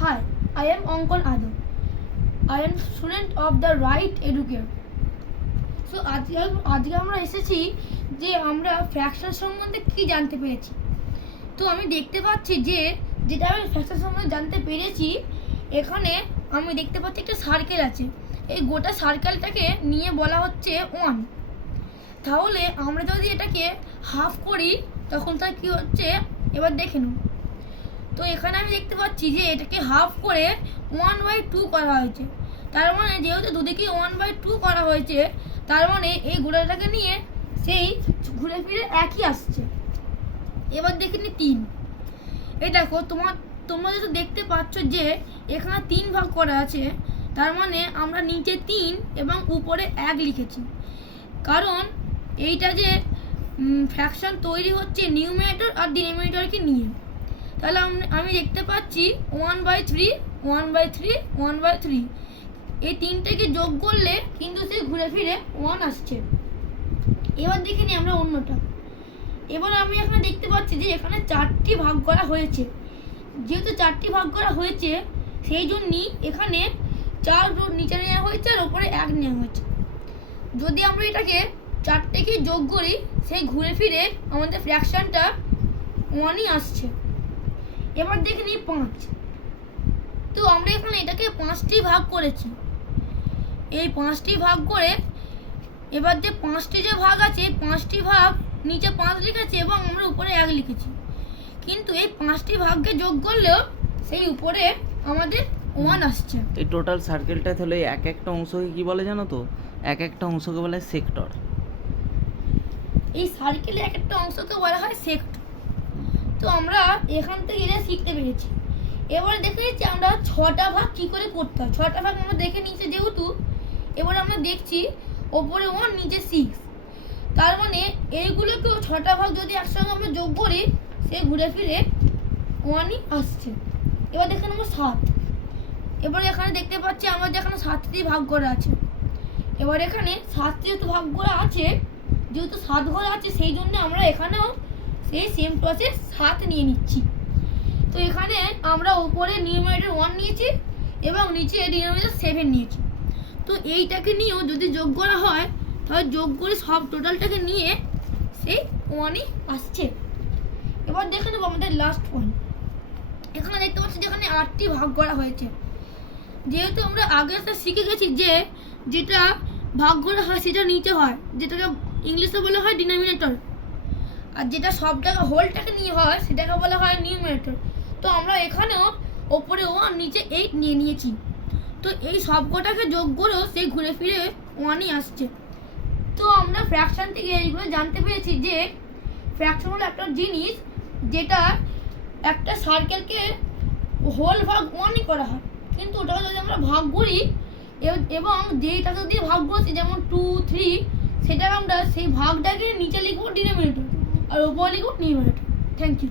Hi, I am Ankon Ado. I am student of the Right Educate. So আজকে আমরা এসেছি যে আমরা ফ্র্যাকশন সম্বন্ধে কি জানতে পেরেছি। তো আমি দেখতে পাচ্ছি যে যেটা আমি ফ্র্যাকশন সম্বন্ধে জানতে পেরেছি, এখানে আমি দেখতে পাচ্ছি একটা সার্কেল আছে। এই গোটা সার্কেলটাকে নিয়ে বলা হচ্ছে 1। তাহলে আমরা যদি এটাকে হাফ করি তখন তার কি হচ্ছে এবার দেখে নিন। তো এখানে আমি দেখতে পাচ্ছি যে এটাকে হাফ করে 1/2 করা হয়েছে। তার মানে যেহেতু দুদিকে 1/2 করা হয়েছে, তার মানে এই গোটাটাকে নিয়ে সেই ঘুরে ফিরে একই আসছে। এবার দেখে নি 3। এই দেখো তোমরা যেহেতু দেখতে পাচ্ছ যে এখানে 3 ভাগ করা আছে, তার মানে আমরা নিচে 3 এবং উপরে 1 লিখেছি। কারণ এইটা যে ফ্র্যাকশন তৈরি হচ্ছে নিউমারেটর আর ডিনোমিনেটরকে নিয়ে। তাহলে আমি দেখতে পাচ্ছি 1/3 1/3 1/3, এই তিনটাকে যোগ করলে কিন্তু সে ঘুরে ফিরে 1 আসছে। এবার দেখে নিই আমরা অন্যটা। এবার আমি এখানে দেখতে পাচ্ছি যে এখানে 4টি ভাগ করা হয়েছে। যেহেতু 4টি ভাগ করা হয়েছে, সেই জন্যই এখানে 4 নিচে নেওয়া হয়েছে আর ওপরে 1 নেওয়া হয়েছে। যদি আমরা এটাকে 4টেকে যোগ করি, সেই ঘুরে ফিরে আমাদের ফ্র্যাকশনটা 1ই আসছে। এবার দেখে নিই 5। তো আমরা এখানে এটাকে 5টি ভাগ করেছি। এই 5টি ভাগ করে এবার যে 5টি যে ভাগ আছে, 5টি ভাগ নিচে 5 লিখেছি এবং আমরা উপরে 1 লিখেছি। কিন্তু এই 5টি ভাগকে যোগ করলেও সেই উপরে আমাদের 1 আসছে। এই টোটাল সার্কেলটা তাহলে এক একটা অংশকে কি বলে জানো তো? এক একটা অংশকে বলে সেক্টর। এই সার্কেলে এক একটা অংশকে বলা হয় সেক্টর। তো আমরা এখান থেকে এটা শিখতে পেরেছি। এবার দেখে নিচ্ছি আমরা 6টা ভাগ কি করে করতে হয়। 6টা ভাগ আমরা দেখে নিচ্ছি যেহেতু, এবার আমরা দেখছি ওপরে 1 নিচে 6। তার মানে এইগুলোকেও 6টা ভাগ যদি একসঙ্গে আমরা যোগ করি, সে ঘুরে ফিরে 1ই আসছে। এবার দেখে নেবো 7। এবার এখানে দেখতে পাচ্ছি আমার যেখানে 7টি ভাগ করা আছে। এবার এখানে 7টি যেহেতু ভাগ করা আছে, যেহেতু 7 ঘর আছে, সেই জন্য আমরা এখানেও সেই সেম প্রসেস 7 নিয়ে নিচ্ছি। তো এখানে আমরা উপরে নিউমারেটর 1 নিয়েছি এবং নিচে ডিনোমিনেটর 7 নিয়েছি। তো এইটাকে নিয়েও যদি যোগ করা হয়, তাহলে যোগ করে সব টোটালটাকে নিয়ে সেই 1ই আসছে। এবার দেখে নেবো আমাদের লাস্ট ওয়ান। এখানে দেখতে পাচ্ছি যেখানে 8টি ভাগ করা হয়েছে। যেহেতু আমরা আগে শিখে গেছি যে যেটা ভাগ করা হয় সেটা নিচে হয়, যেটাকে ইংলিশে বলা হয় ডিনোমিনেটর, আর যেটা সব জায়গা হোলটাকে নিয়ে হয় সেটাকে বলা হয় নিউমারেটর। তো আমরা এখানেও ওপরে 1 নিচে 8 নিয়ে নিয়েছি। তো এই সব কটাকে যোগ করেও সেই ঘুরে ফিরে 1ই আসছে। তো আমরা ফ্র্যাকশন থেকে এইগুলো জানতে পেরেছি যে ফ্র্যাকশন হলো একটা জিনিস যেটা একটা সার্কেলকে হোল ভাগ 1ই করা হয়, কিন্তু ওটাকে যদি আমরা ভাগ করি এবং যেটা যদি ভাগ করছি যেমন 2 3, সেটাকে আমরা সেই ভাগটাকে নিচে লিখবো ডিনোমিনেটর আর উপরে লিখবো নিউমারেটর। Thank you.